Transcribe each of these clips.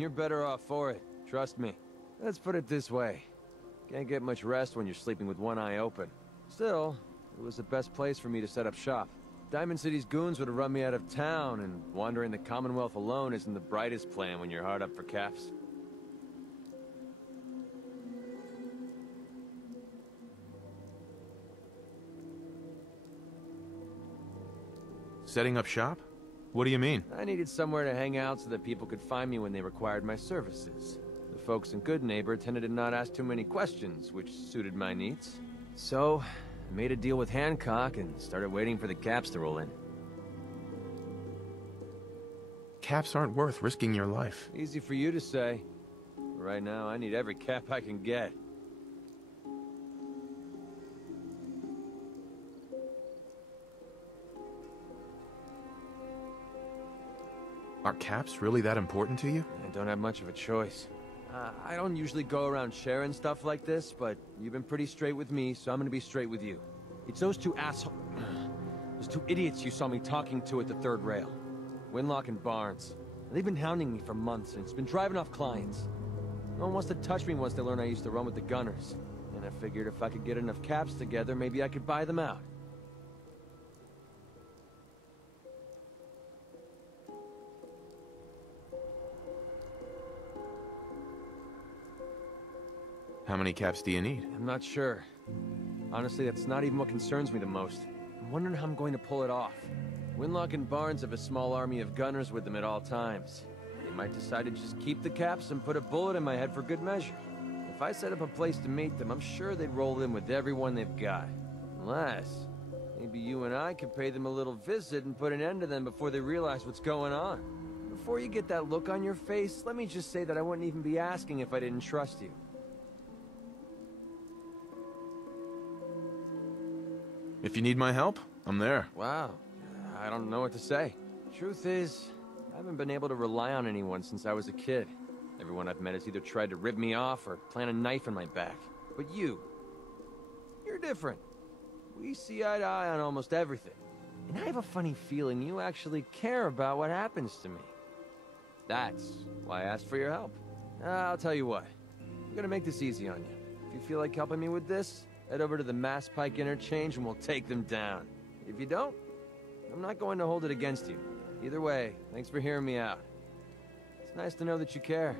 you're better off for it. Trust me. Let's put it this way. Can't get much rest when you're sleeping with one eye open. Still, it was the best place for me to set up shop. Diamond City's goons would have run me out of town, and wandering the Commonwealth alone isn't the brightest plan when you're hard up for caps. Setting up shop? What do you mean? I needed somewhere to hang out so that people could find me when they required my services. The folks in Good Neighbor tended to not ask too many questions, which suited my needs. So, I made a deal with Hancock and started waiting for the caps to roll in. Caps aren't worth risking your life. Easy for you to say. Right now, I need every cap I can get. Are caps really that important to you? I don't have much of a choice. I don't usually go around sharing stuff like this, but you've been pretty straight with me, so I'm gonna be straight with you. It's those two those two idiots you saw me talking to at the third rail. Winlock and Barnes. They've been hounding me for months, and it's been driving off clients. No one wants to touch me once they learn I used to run with the Gunners. And I figured if I could get enough caps together, maybe I could buy them out. How many caps do you need? I'm not sure. Honestly, that's not even what concerns me the most. I'm wondering how I'm going to pull it off. Winlock and Barnes have a small army of gunners with them at all times. They might decide to just keep the caps and put a bullet in my head for good measure. If I set up a place to meet them, I'm sure they'd roll in with everyone they've got. Unless, maybe you and I could pay them a little visit and put an end to them before they realize what's going on. Before you get that look on your face, let me just say that I wouldn't even be asking if I didn't trust you. If you need my help, I'm there. Wow. I don't know what to say. Truth is, I haven't been able to rely on anyone since I was a kid. Everyone I've met has either tried to rip me off or plant a knife in my back. But you're different. We see eye to eye on almost everything. And I have a funny feeling you actually care about what happens to me. That's why I asked for your help. I'll tell you what. I'm gonna make this easy on you. If you feel like helping me with this, head over to the Mass Pike Interchange and we'll take them down. If you don't, I'm not going to hold it against you. Either way, thanks for hearing me out. It's nice to know that you care.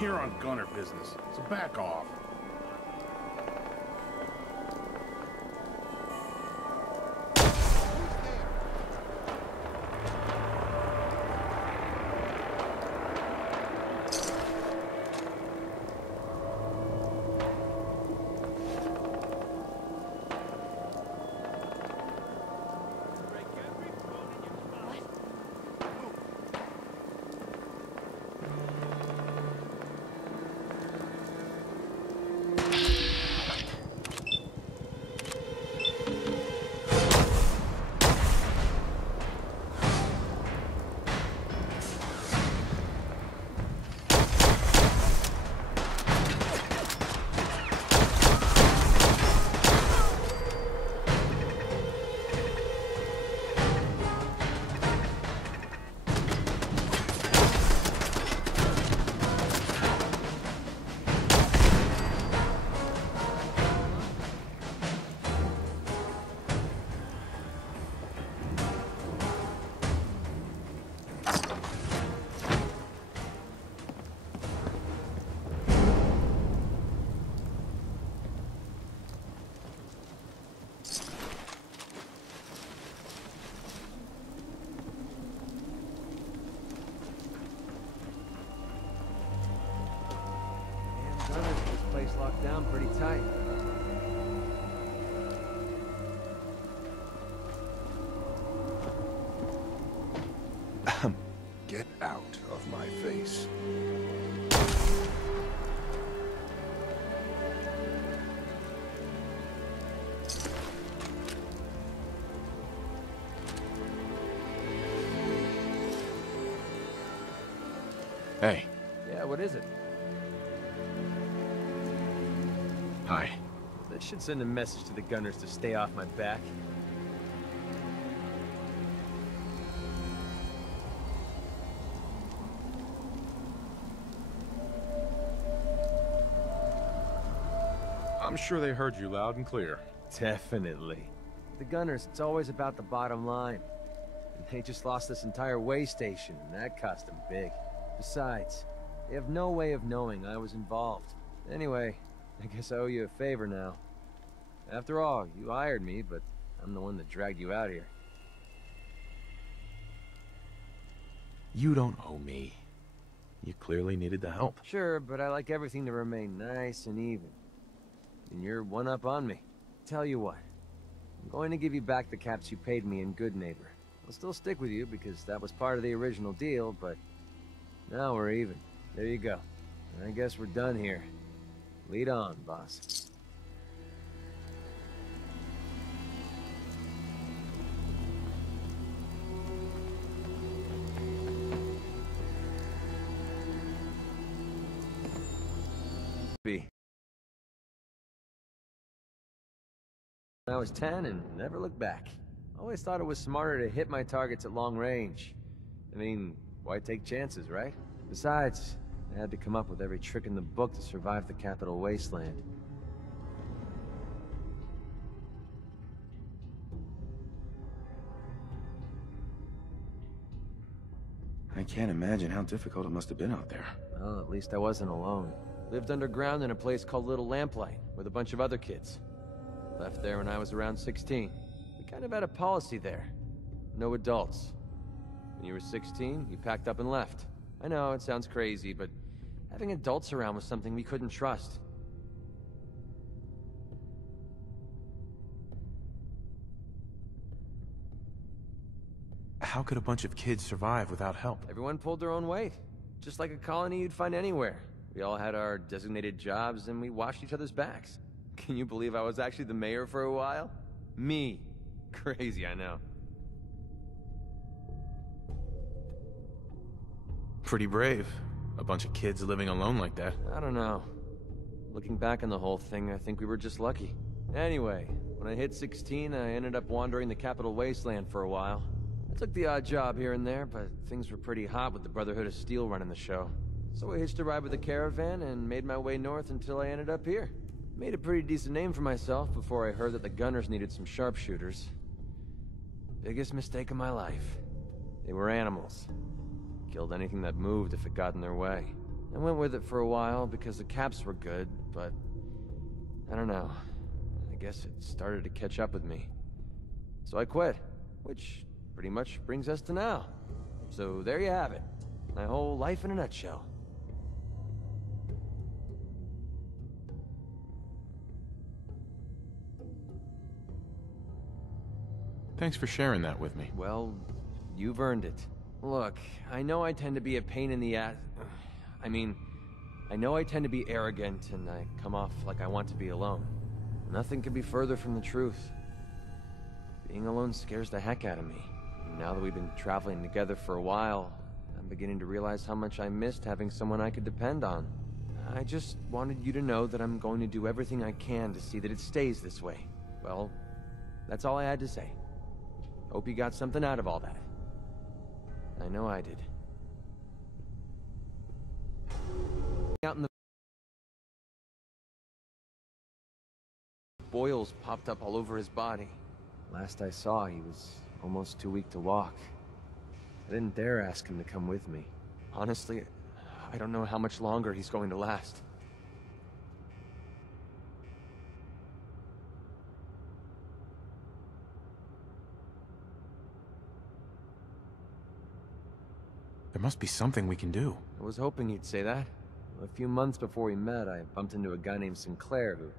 You're on gunner business, so back off. This place locked down pretty tight. Get out of my face. Hey. Yeah, what is it? Hi. That should send a message to the gunners to stay off my back. I'm sure they heard you loud and clear. Definitely. The gunners, it's always about the bottom line. And they just lost this entire way station, and that cost them big. Besides, they have no way of knowing I was involved. Anyway, I guess I owe you a favor now. After all, you hired me, but I'm the one that dragged you out here. You don't owe me. You clearly needed the help. Sure, but I like everything to remain nice and even. And you're one up on me. Tell you what, I'm going to give you back the caps you paid me in Good Neighbor. I'll still stick with you because that was part of the original deal, but now we're even. There you go. I guess we're done here. Lead on, boss. I was 10 and never looked back. Always thought it was smarter to hit my targets at long range. I mean, why take chances, right? Besides, I had to come up with every trick in the book to survive the Capital Wasteland. I can't imagine how difficult it must have been out there. Well, at least I wasn't alone. Lived underground in a place called Little Lamplight with a bunch of other kids. Left there when I was around 16. We kind of had a policy there. No adults. When you were 16, you packed up and left. I know, it sounds crazy, but having adults around was something we couldn't trust. How could a bunch of kids survive without help? Everyone pulled their own weight. Just like a colony you'd find anywhere. We all had our designated jobs and we watched each other's backs. Can you believe I was actually the mayor for a while? Me. Crazy, I know. Pretty brave. A bunch of kids living alone like that. I don't know. Looking back on the whole thing, I think we were just lucky. Anyway, when I hit 16, I ended up wandering the Capital Wasteland for a while. I took the odd job here and there, but things were pretty hot with the Brotherhood of Steel running the show. So I hitched a ride with a caravan and made my way north until I ended up here. Made a pretty decent name for myself before I heard that the gunners needed some sharpshooters. Biggest mistake of my life. They were animals. Killed anything that moved if it got in their way. I went with it for a while because the caps were good, but I don't know. I guess it started to catch up with me. So I quit, which pretty much brings us to now. So there you have it. My whole life in a nutshell. Thanks for sharing that with me. Well, you've earned it. Look, I know I tend to be a pain in the ass. I know I tend to be arrogant and I come off like I want to be alone. Nothing could be further from the truth. Being alone scares the heck out of me. Now that we've been traveling together for a while, I'm beginning to realize how much I missed having someone I could depend on. I just wanted you to know that I'm going to do everything I can to see that it stays this way. Well, that's all I had to say. Hope you got something out of all that. I know I did. Out in the boils popped up all over his body. Last I saw, he was almost too weak to walk. I didn't dare ask him to come with me. Honestly, I don't know how much longer he's going to last. There must be something we can do. I was hoping you'd say that. A few months before we met, I bumped into a guy named Sinclair who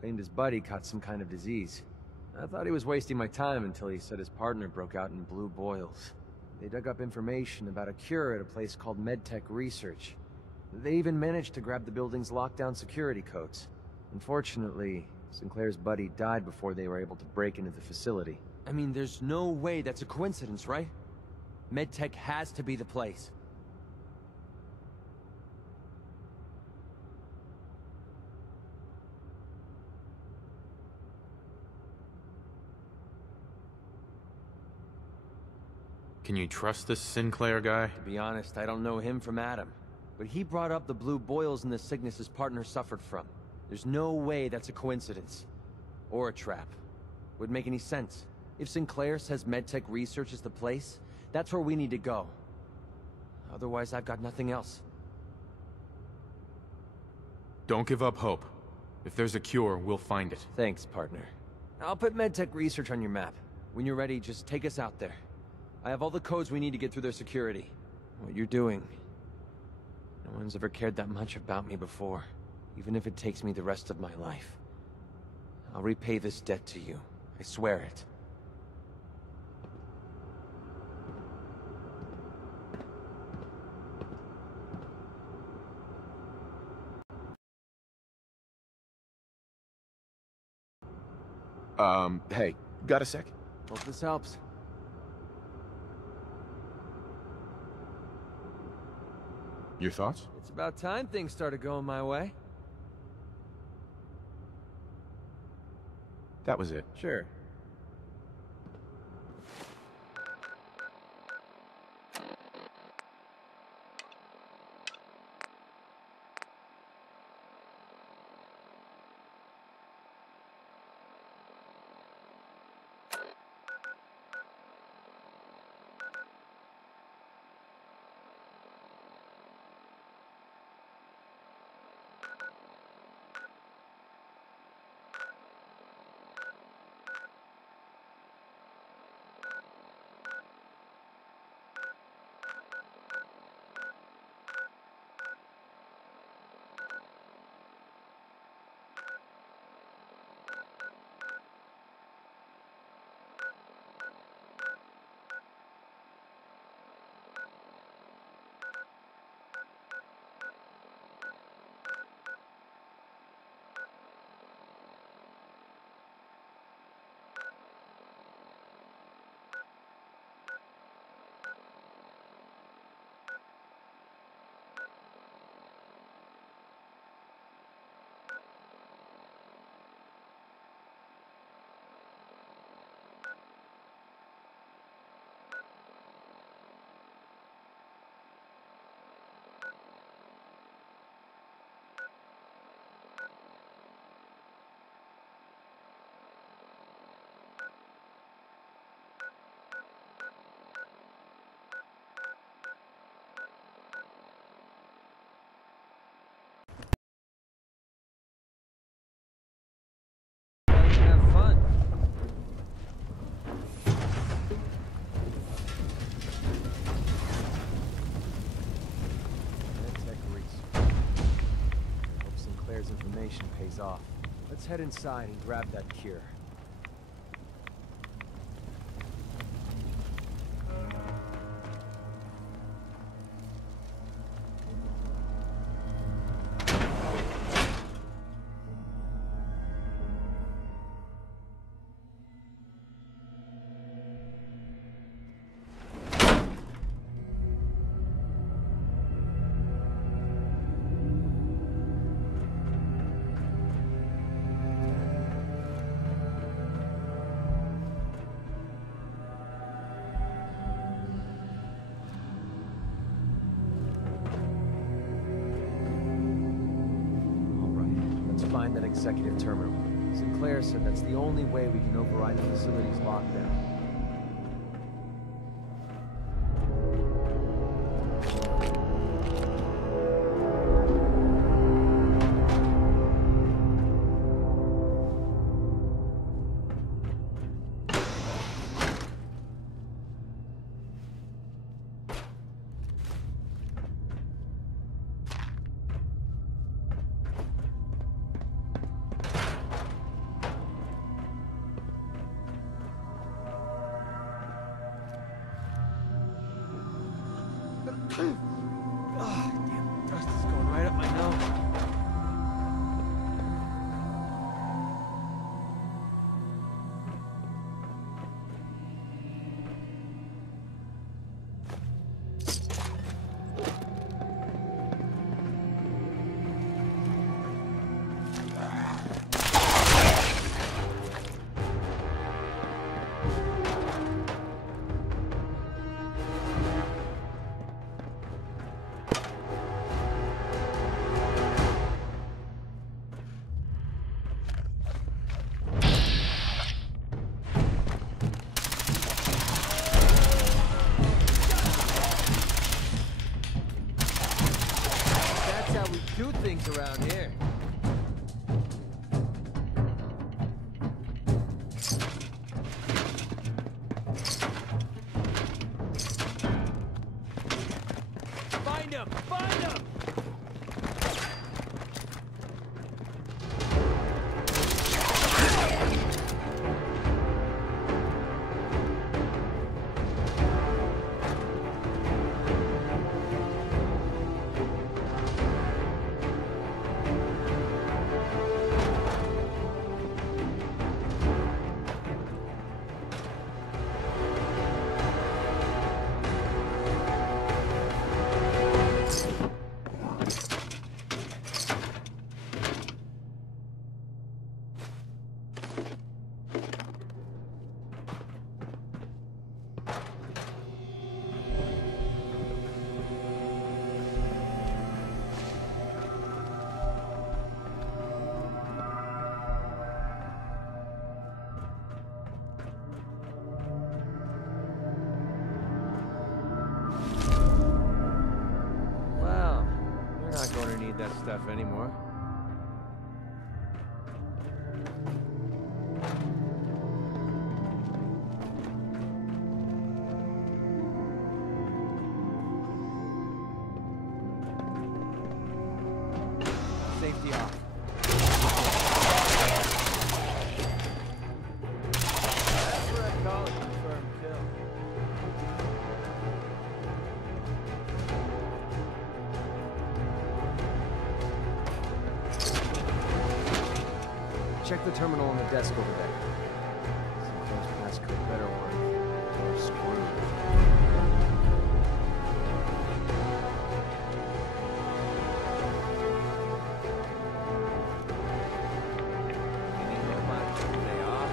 claimed his buddy caught some kind of disease. I thought he was wasting my time until he said his partner broke out in blue boils. They dug up information about a cure at a place called MedTech Research. They even managed to grab the building's lockdown security codes. Unfortunately, Sinclair's buddy died before they were able to break into the facility. I mean, there's no way that's a coincidence, right? MedTech has to be the place. Can you trust this Sinclair guy? To be honest, I don't know him from Adam. But he brought up the blue boils and the sickness his partner suffered from. There's no way that's a coincidence. Or a trap. Wouldn't make any sense. If Sinclair says MedTech Research is the place, that's where we need to go. Otherwise, I've got nothing else. Don't give up hope. If there's a cure, we'll find it. Thanks, partner. I'll put MedTech Research on your map. When you're ready, just take us out there. I have all the codes we need to get through their security. What you're doing... No one's ever cared that much about me before. Even if it takes me the rest of my life. I'll repay this debt to you. I swear it. Hey, got a sec? Hope this helps. Your thoughts? It's about time things started going my way. That was it. Sure. information pays off. Let's head inside and grab that cure. Find that executive terminal. Sinclair said that's the only way we can override the facility's lockdown. Damn, dust is going right up my nose. Do things around here. Find him! Find him! That stuff anymore. Safety off. That's what I call a confirmed kill. Check the terminal on the desk over there. Sinclair's passcode better work. We're screwed. Any robots day off?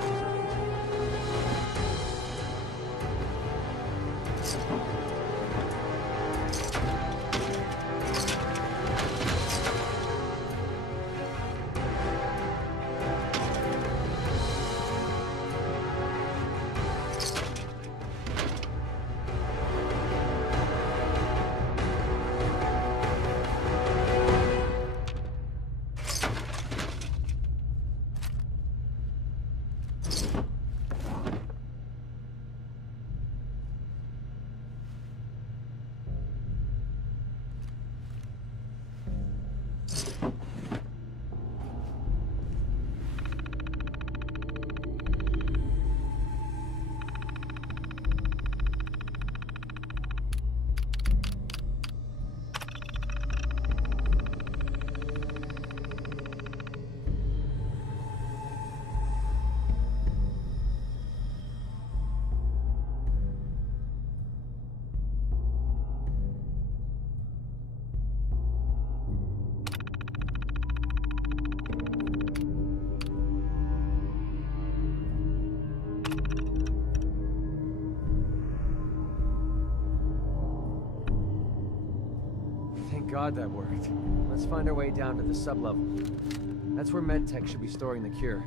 Thank God that worked. Let's find our way down to the sublevel. That's where MedTech should be storing the cure.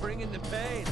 Bring in the pain.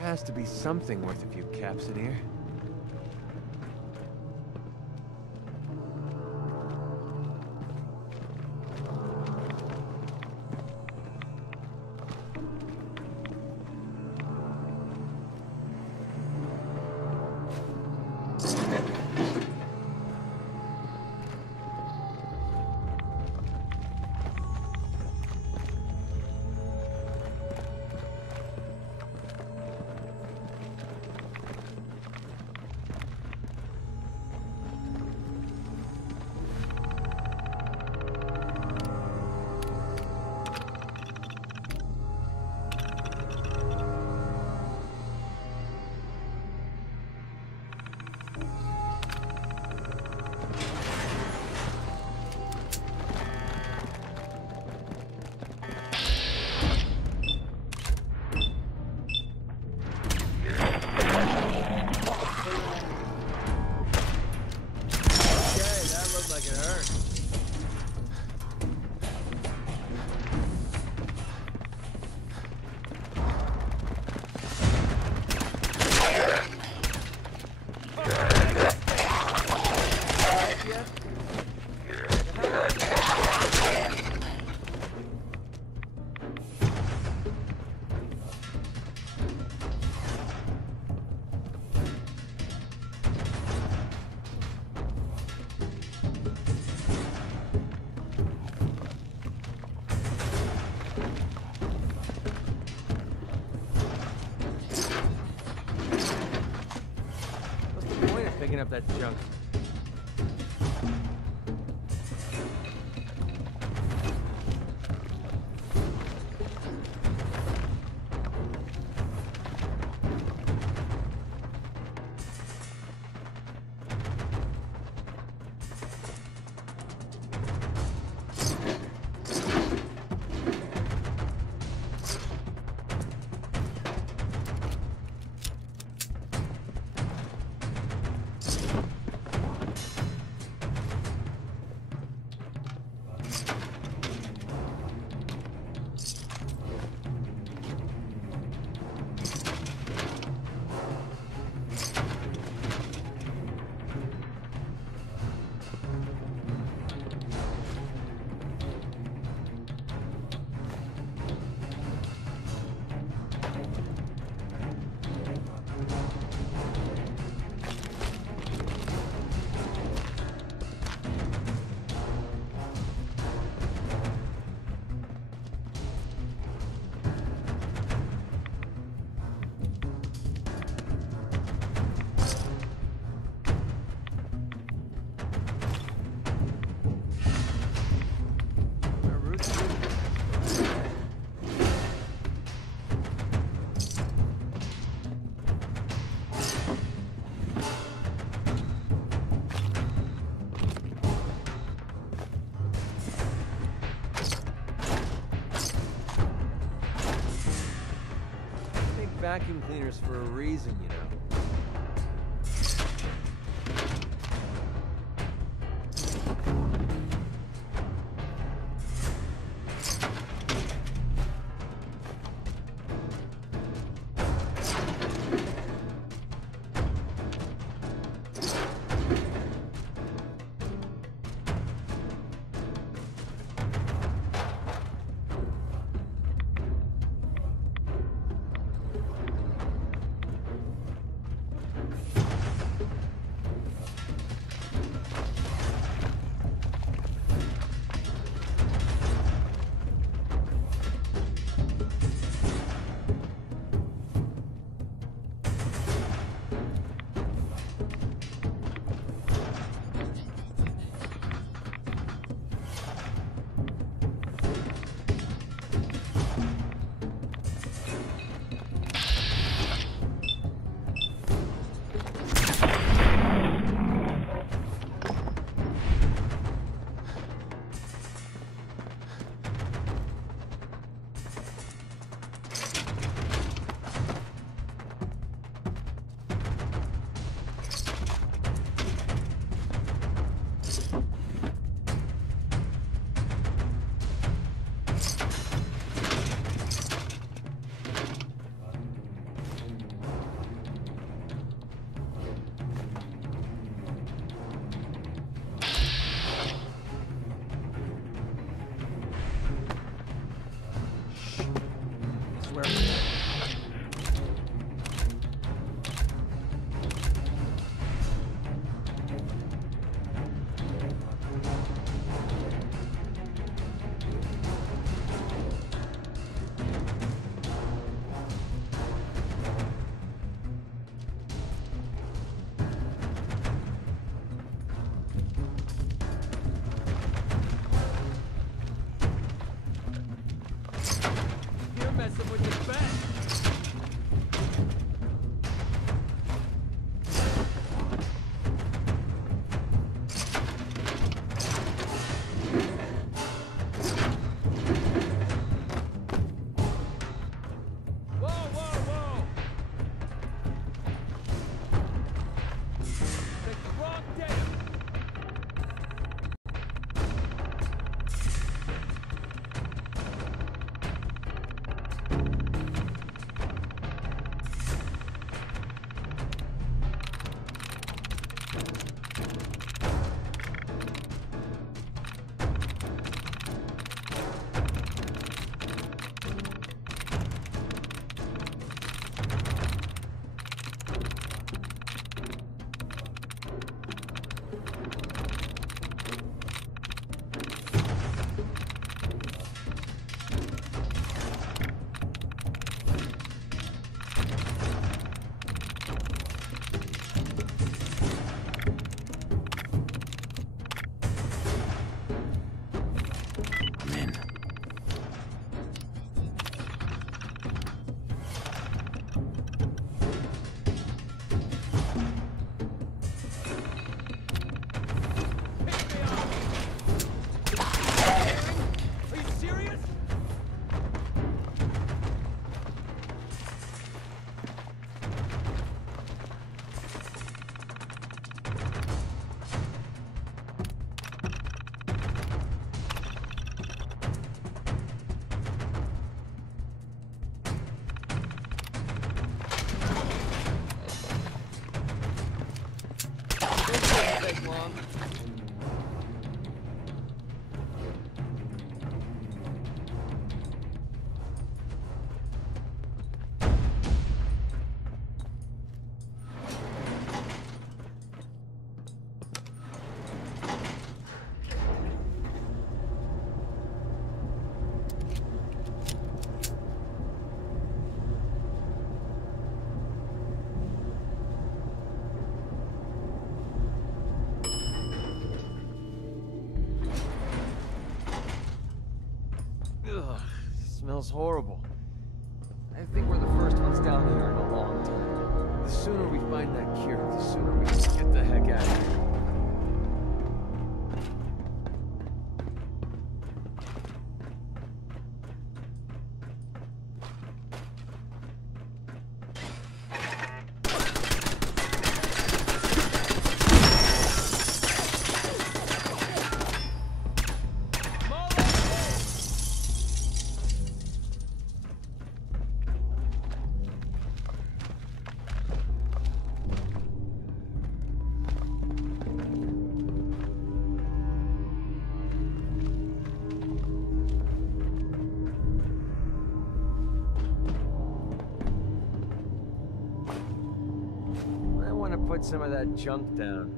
Has to be something worth a few caps in here. up that junk. Vacuum cleaners for a reason, you know. along? Ugh, smells horrible. I think we're the first ones down here in a long time. The sooner we find that cure, the sooner we can get the heck out of here. Put some of that junk down.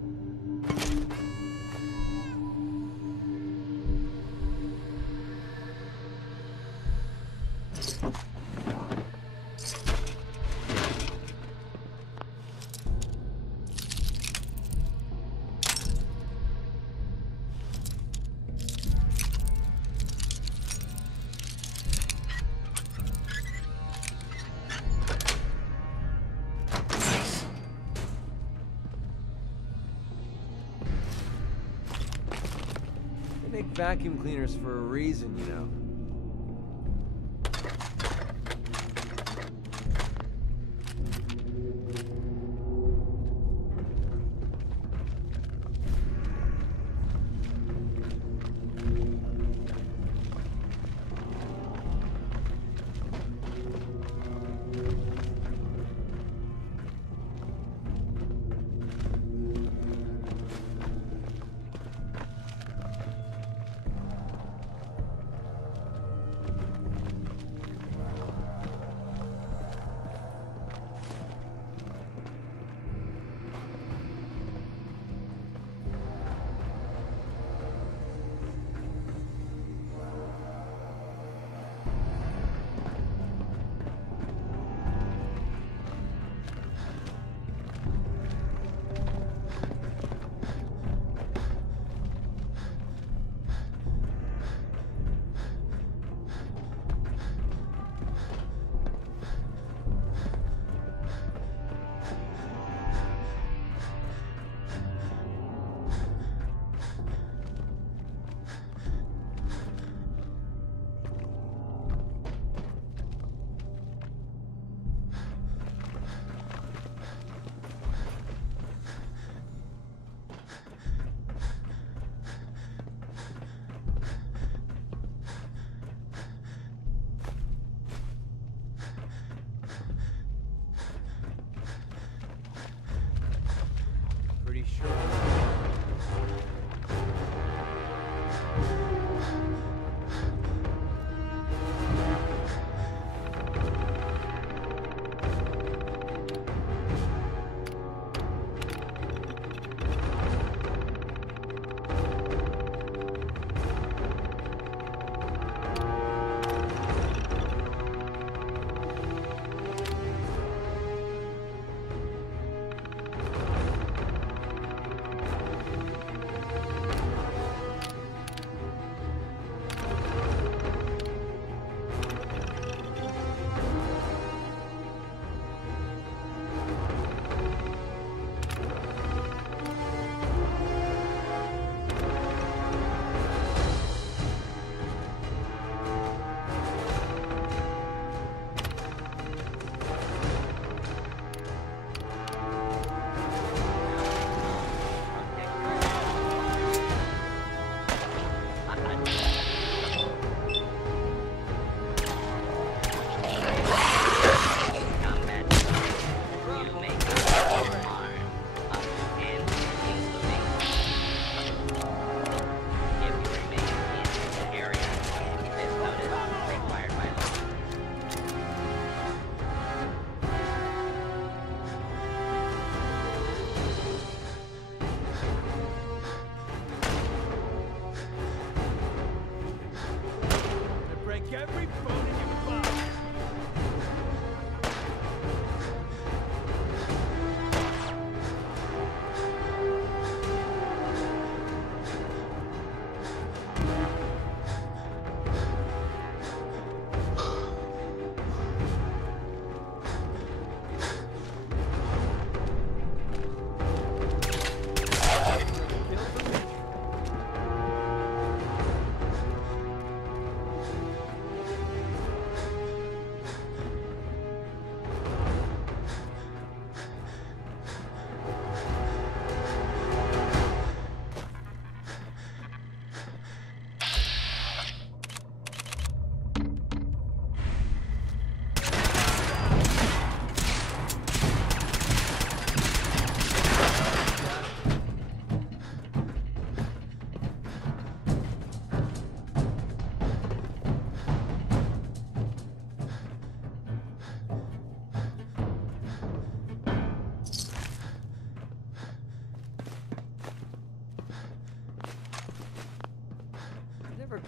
They make vacuum cleaners for a reason, you know.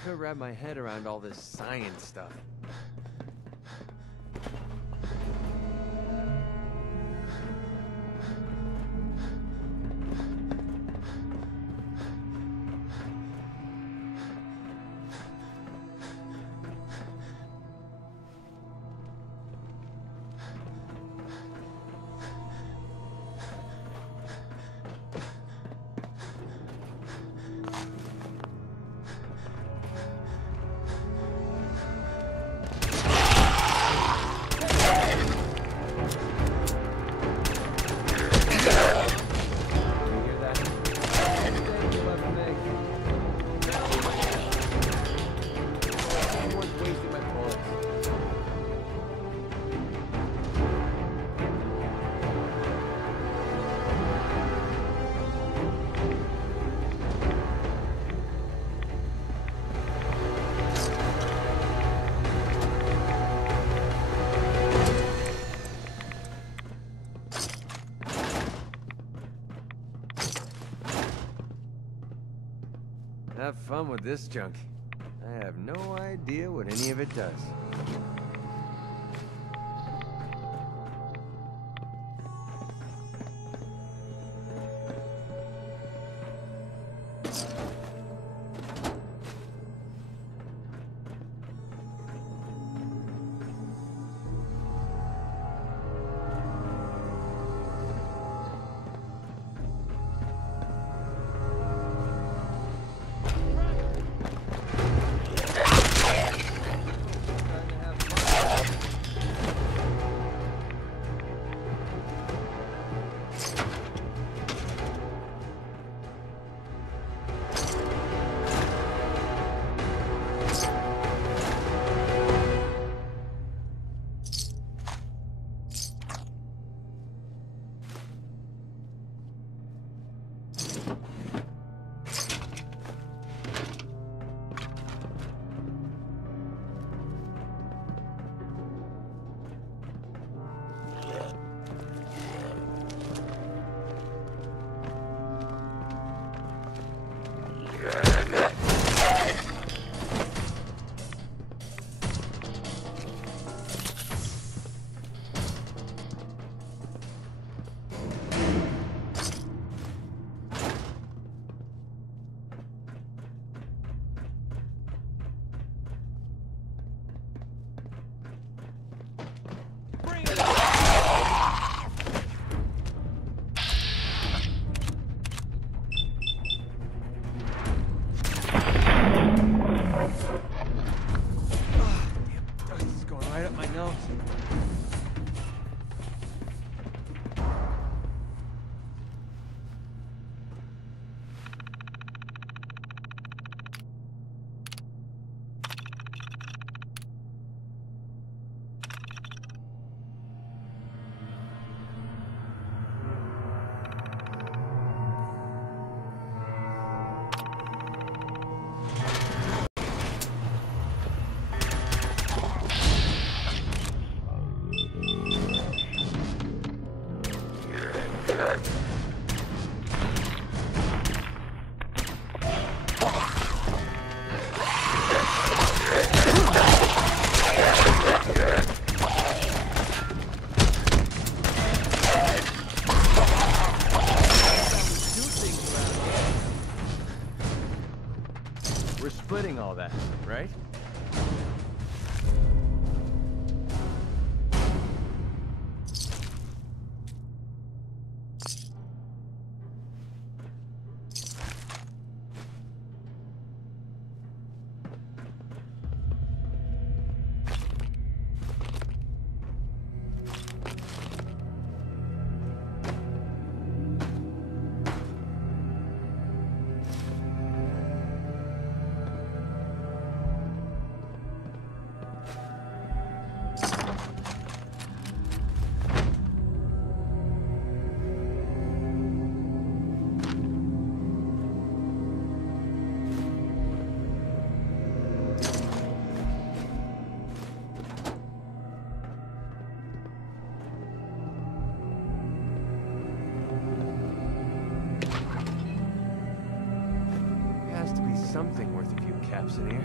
could wrap my head around all this science stuff. Have fun with this junk. I have no idea what any of it does. something worth a few caps in here.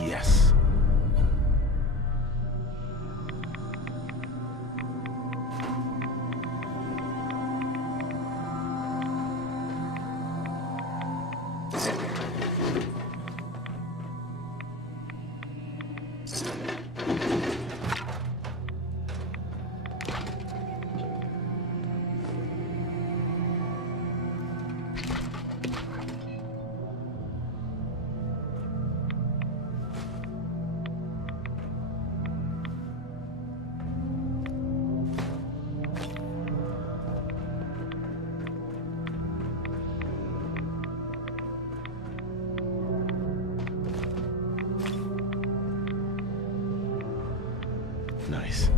Yes. Nice.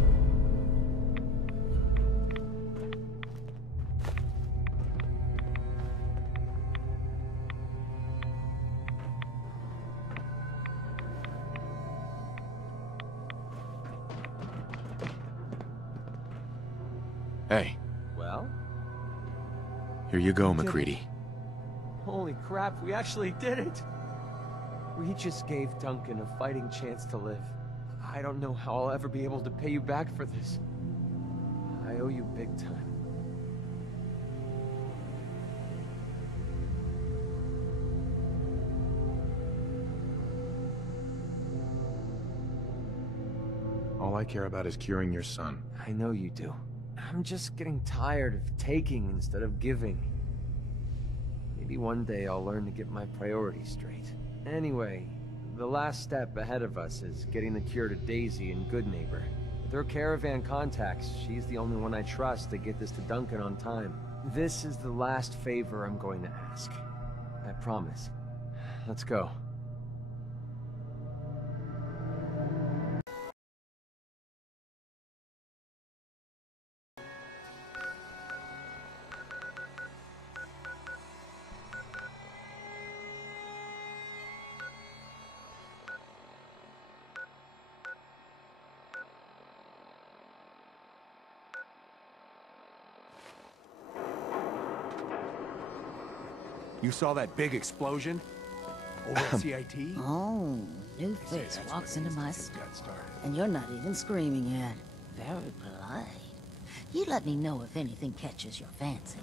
Hey, Well? here you go, Maccridi. Holy crap, we actually did it! We just gave Duncan a fighting chance to live. I don't know how I'll ever be able to pay you back for this. I owe you big time. All I care about is curing your son. I know you do. I'm just getting tired of taking instead of giving. Maybe one day I'll learn to get my priorities straight. Anyway, the last step ahead of us is getting the cure to Daisy and Goodneighbor. With her caravan contacts, she's the only one I trust to get this to Duncan on time. This is the last favor I'm going to ask. I promise. Let's go. You saw that big explosion? Over at CIT? Oh, new face walks into my store, and you're not even screaming yet. Very polite. You let me know if anything catches your fancy.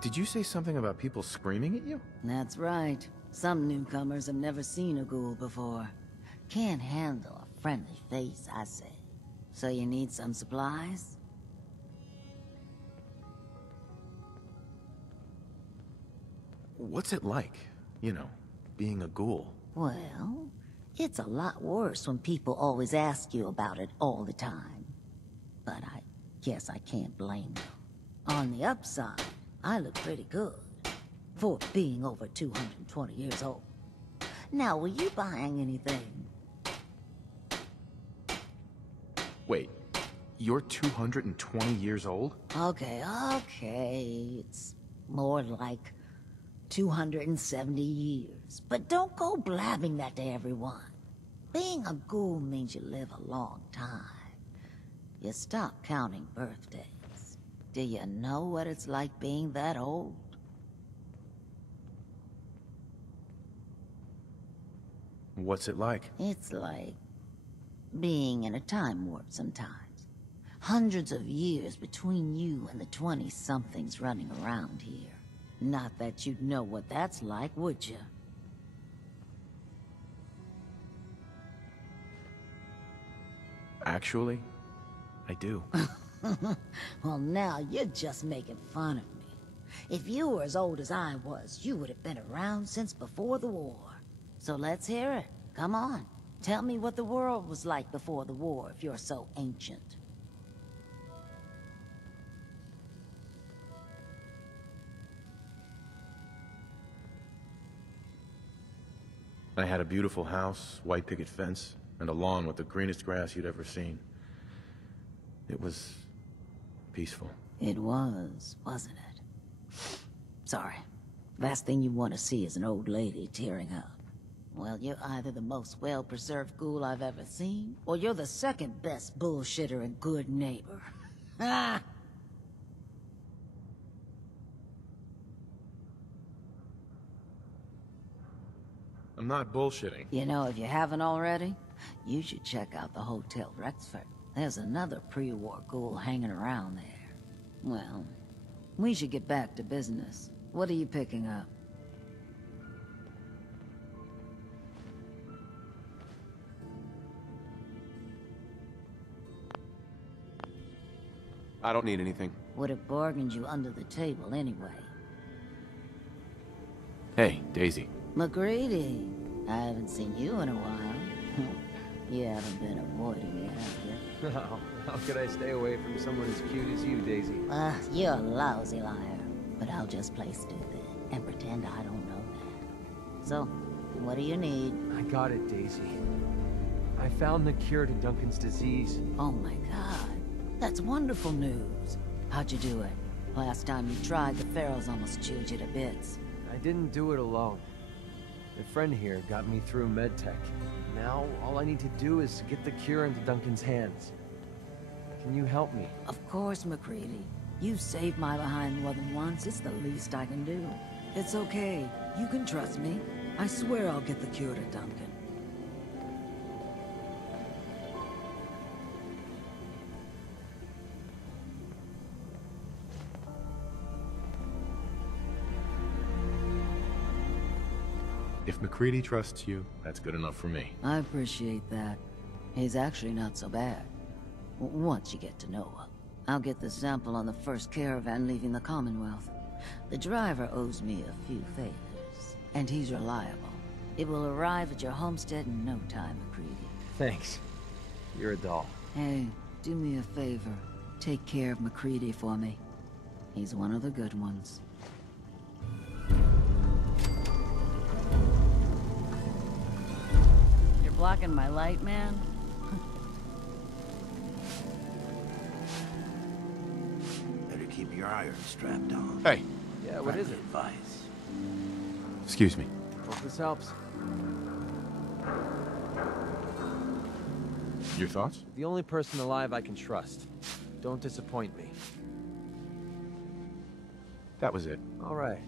Did you say something about people screaming at you? That's right. Some newcomers have never seen a ghoul before. Can't handle a friendly face, I say. So you need some supplies? What's it like, you know, being a ghoul? Well, it's a lot worse when people always ask you about it all the time. But I guess I can't blame them. On the upside, I look pretty good for being over 220 years old. Now, were you buying anything? Wait, you're 220 years old? Okay. It's more like 270 years. But don't go blabbing that to everyone. Being a ghoul means you live a long time. You stop counting birthdays. Do you know what it's like being that old? What's it like? It's like being in a time warp sometimes. Hundreds of years between you and the 20-somethings running around here. Not that you'd know what that's like, would you? Actually, I do. Well, now you're just making fun of me. If you were as old as I was, you would have been around since before the war. So let's hear it. Come on. Tell me what the world was like before the war if you're so ancient. I had a beautiful house, white picket fence, and a lawn with the greenest grass you'd ever seen. It was peaceful. It was, wasn't it? Sorry. Last thing you want to see is an old lady tearing up. Well, you're either the most well-preserved ghoul I've ever seen, or you're the second best bullshitter and good neighbor. Ah! I'm not bullshitting. You know, if you haven't already, you should check out the Hotel Rexford. There's another pre-war ghoul hanging around there. Well, we should get back to business. What are you picking up? I don't need anything. Would have bargained you under the table anyway. Hey, Daisy. Maccridi, I haven't seen you in a while. You haven't been avoiding me, have you? How could I stay away from someone as cute as you, Daisy? You're a lousy liar. But I'll just play stupid and pretend I don't know that. So, what do you need? I got it, Daisy. I found the cure to Duncan's disease. Oh my god. That's wonderful news. How'd you do it? Last time you tried, the Pharaohs almost chewed you to bits. I didn't do it alone. My friend here got me through medtech. Now, all I need to do is get the cure into Duncan's hands. Can you help me? Of course, Maccridi. You've saved my behind more than once. It's the least I can do. It's okay. You can trust me. I swear I'll get the cure to Duncan. If Maccridi trusts you, that's good enough for me. I appreciate that. He's actually not so bad. Once you get to know him. I'll get the sample on the first caravan leaving the Commonwealth. The driver owes me a few favors, and he's reliable. It will arrive at your homestead in no time, Maccridi. Thanks. You're a doll. Hey, do me a favor. Take care of Maccridi for me. He's one of the good ones. You're blocking my light, man? Better keep your iron strapped on. Hey, Yeah, what is it? Advice. excuse me. Hope this helps. Your thoughts? The only person alive I can trust. Don't disappoint me. That was it. All right.